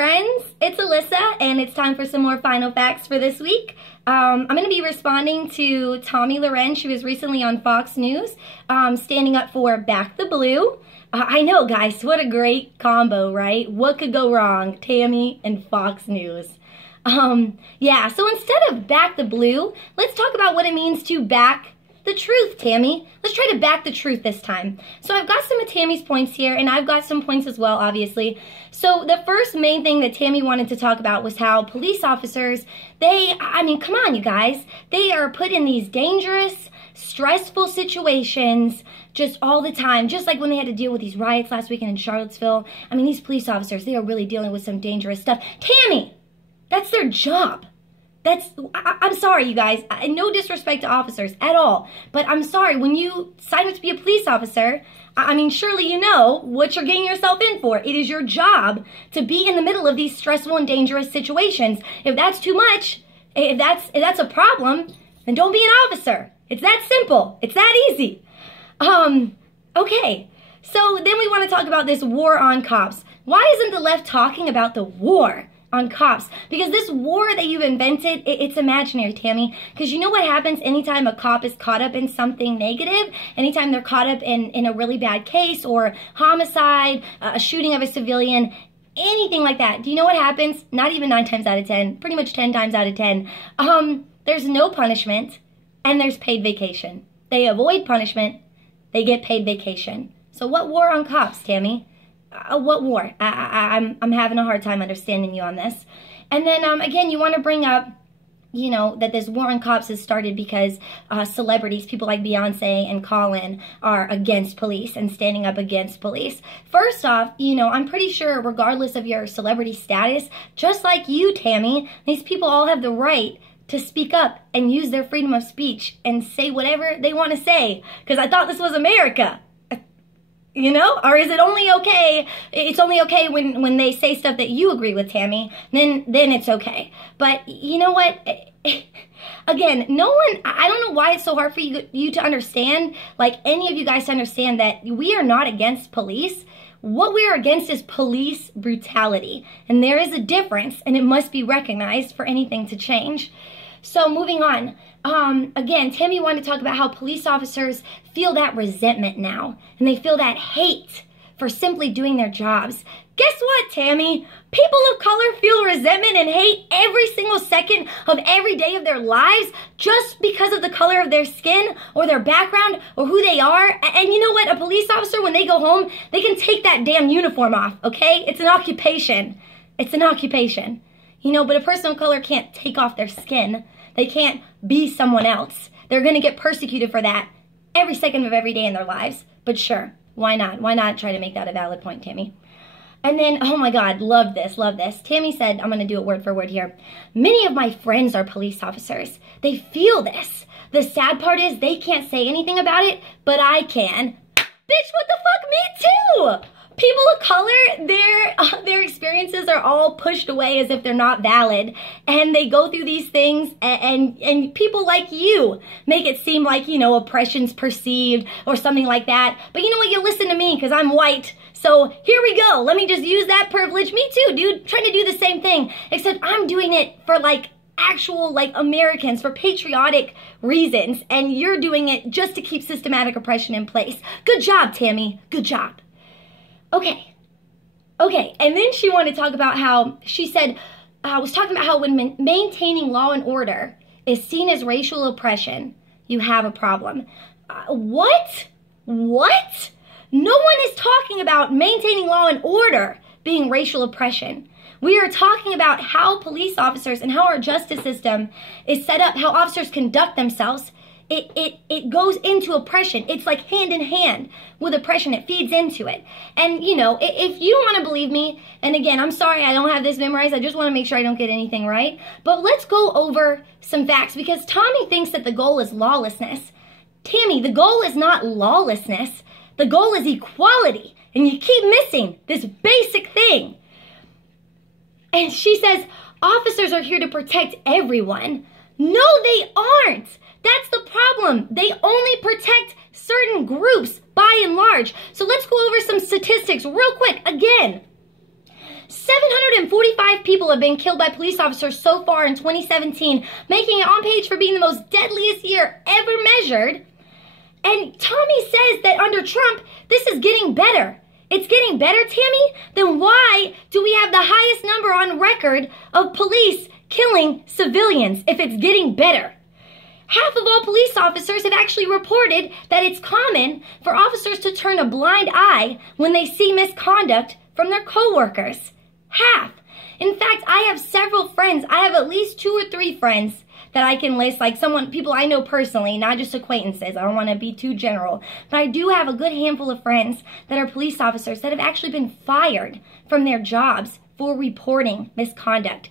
friends, it's Alyssa, and it's time for some more final facts for this week. I'm going to be responding to Tomi Lahren. She was recently on Fox News, standing up for Back the Blue. I know, guys, what a great combo, right? What could go wrong? Tammy and Fox News. Yeah, so instead of Back the Blue, let's talk about what it means to back the truth, Tammy. Let's try to back the truth this time. So I've got some of Tammy's points here, and I've got some points as well, obviously. So the first main thing that Tammy wanted to talk about was how police officers, I mean, come on, you guys. They are put in these dangerous, stressful situations just all the time. Just like when they had to deal with these riots last weekend in Charlottesville. I mean, these police officers, they are really dealing with some dangerous stuff. Tammy, that's their job. I'm sorry, you guys. No disrespect to officers at all. But I'm sorry, when you sign up to be a police officer, I mean, surely you know what you're getting yourself in for. It is your job to be in the middle of these stressful and dangerous situations. If that's too much, if that's a problem, then don't be an officer. It's that simple. It's that easy. Okay. So then we want to talk about this war on cops. Why isn't the left talking about the war on cops? Because this war that you've invented, it's imaginary, Tammy. Because you know what happens anytime a cop is caught up in something negative? Anytime they're caught up in a really bad case or homicide, a shooting of a civilian, anything like that. Do you know what happens? Not even 9 times out of 10, pretty much 10 times out of 10. There's no punishment and there's paid vacation. They avoid punishment, they get paid vacation. So what war on cops, Tammy? What war? I'm having a hard time understanding you on this. And then, again, you want to bring up, you know, that this war on cops has started because celebrities, people like Beyonce and Colin, are against police and standing up against police. First off, you know, I'm pretty sure regardless of your celebrity status, just like you, Tammy, these people all have the right to speak up and use their freedom of speech and say whatever they want to say. Because I thought this was America. You know? Or is it only okay, it's only okay when they say stuff that you agree with, Tammy, then it's okay. But you know what? Again, I don't know why it's so hard for you to understand, like any of you guys to understand that we are not against police. What we are against is police brutality. And there is a difference, and it must be recognized for anything to change. So moving on, again, Tammy wanted to talk about how police officers feel that resentment now, and they feel that hate for simply doing their jobs. Guess what, Tammy? People of color feel resentment and hate every single second of every day of their lives just because of the color of their skin or their background or who they are. And you know what? A police officer, when they go home, they can take that damn uniform off, okay? It's an occupation. It's an occupation. You know, but a person of color can't take off their skin. They can't be someone else. They're going to get persecuted for that every second of every day in their lives. But sure, why not? Why not try to make that a valid point, Tammy? And then, oh my God, love this, love this. Tammy said, I'm going to do it word for word here. Many of my friends are police officers. They feel this. The sad part is they can't say anything about it, but I can. Bitch, what the fuck? Me too! People of color, their experiences are all pushed away as if they're not valid. And they go through these things and people like you make it seem like, you know, oppression's perceived or something like that. But you know what? You listen to me because I'm white. So here we go. Let me just use that privilege. Me too, dude. Trying to do the same thing. Except I'm doing it for like actual like Americans, for patriotic reasons. And you're doing it just to keep systematic oppression in place. Good job, Tammy. Good job. Okay, and then she wanted to talk about how, she said, was talking about how when maintaining law and order is seen as racial oppression, you have a problem. What? What? No one is talking about maintaining law and order being racial oppression. We are talking about how police officers and how our justice system is set up, how officers conduct themselves. It goes into oppression. It's like hand in hand with oppression. It feeds into it. And, you know, if you don't want to believe me, and again, I'm sorry I don't have this memorized. I just want to make sure I don't get anything right. But let's go over some facts because Tommy thinks that the goal is lawlessness. Tammy, the goal is not lawlessness. The goal is equality. And you keep missing this basic thing. And she says, officers are here to protect everyone. No, they aren't. That's the problem. They only protect certain groups by and large. So let's go over some statistics real quick. Again, 7 745 people have been killed by police officers so far in 2017, making it on page for being the most deadliest year ever measured. And Tomi says that under Trump, this is getting better. It's getting better, Tammy? Then why do we have the highest number on record of police killing civilians if it's getting better? Half of all police officers have actually reported that it's common for officers to turn a blind eye when they see misconduct from their coworkers. Half. In fact, I have several friends. I have at least 2 or 3 friends that I can list, like people I know personally, not just acquaintances. I don't want to be too general. But I do have a good handful of friends that are police officers that have actually been fired from their jobs for reporting misconduct.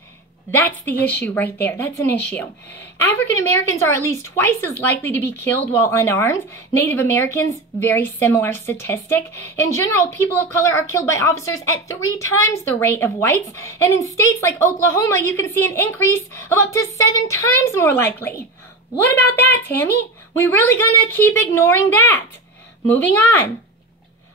That's the issue right there. That's an issue. African Americans are at least twice as likely to be killed while unarmed. Native Americans, very similar statistic. In general, people of color are killed by officers at 3 times the rate of whites. And in states like Oklahoma, you can see an increase of up to 7 times more likely. What about that, Tammy? We really gonna keep ignoring that? Moving on.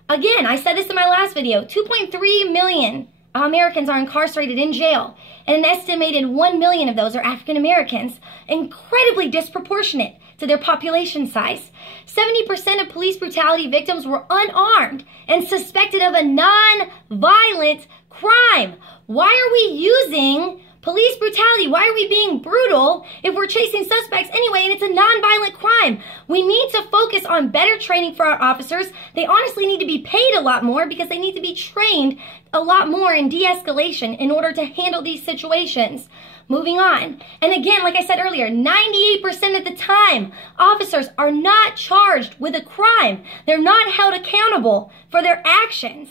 Again, I said this in my last video, 2.3 million Americans are incarcerated in jail, and an estimated 1 million of those are African Americans, incredibly disproportionate to their population size. 70% of police brutality victims were unarmed and suspected of a non-violent crime. Why are we using police brutality? Why are we being brutal if we're chasing suspects anyway and it's a non-violent crime? We need to focus on better training for our officers. They honestly need to be paid a lot more because they need to be trained a lot more in de-escalation in order to handle these situations. Moving on. And again, like I said earlier, 98% of the time, officers are not charged with a crime. They're not held accountable for their actions.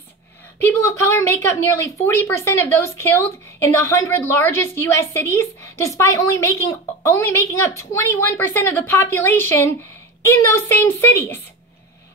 People of color make up nearly 40% of those killed in the 100 largest U.S. cities, despite only making up 21% of the population in those same cities.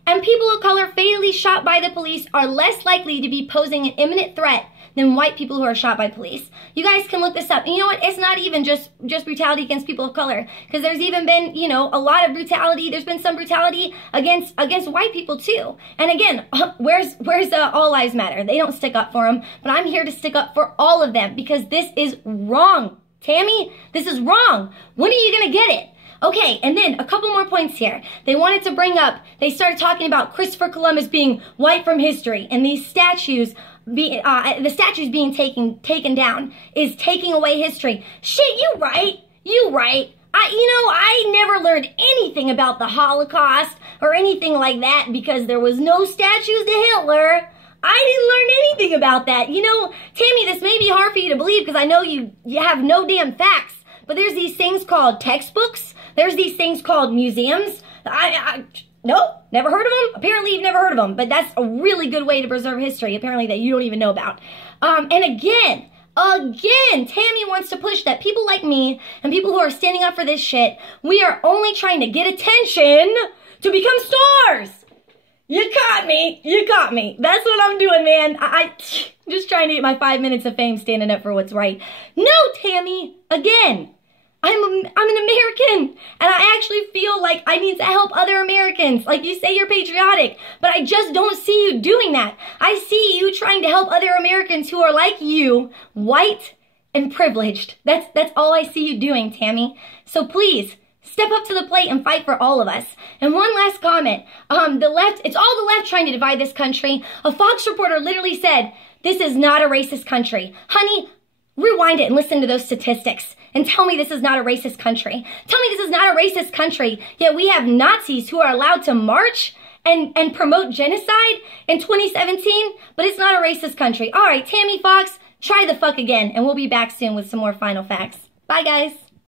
And people of color fatally shot by the police are less likely to be posing an imminent threat than white people who are shot by police. You guys can look this up. And you know what? It's not even just brutality against people of color, because there's even been, a lot of brutality. There's been some brutality against white people too. And again, where's All Lives Matter? They don't stick up for them, but I'm here to stick up for all of them because this is wrong. Tammy, this is wrong. When are you gonna get it? Okay, and then a couple more points here. They wanted to bring up, they started talking about Christopher Columbus being white from history, and these statues, the statues being taken down is taking away history. Shit, you right. I never learned anything about the Holocaust or anything like that because there was no statues to Hitler. I didn't learn anything about that. Tammy, this may be hard for you to believe because I know you have no damn facts, but there's these things called textbooks. There's these things called museums. Nope, never heard of them. Apparently you've never heard of them, but that's a really good way to preserve history, apparently, that you don't even know about. And again, Tammy wants to push that people like me and people who are standing up for this shit, we are only trying to get attention to become stars. You caught me. That's what I'm doing, man. I'm just trying to get my 5 minutes of fame standing up for what's right. No, Tammy, again. I'm an American, and I actually feel like I need to help other Americans. Like you say you're patriotic, but I just don't see you doing that. I see you trying to help other Americans who are like you, white and privileged. That's all I see you doing, Tammy. So please, step up to the plate and fight for all of us. And one last comment. It's all the left trying to divide this country. A Fox reporter literally said, "This is not a racist country." Honey, rewind it and listen to those statistics. And tell me this is not a racist country. Tell me this is not a racist country, yet we have Nazis who are allowed to march and promote genocide in 2017, but it's not a racist country. All right, Tammy Fox, try the fuck again, and we'll be back soon with some more final facts. Bye, guys.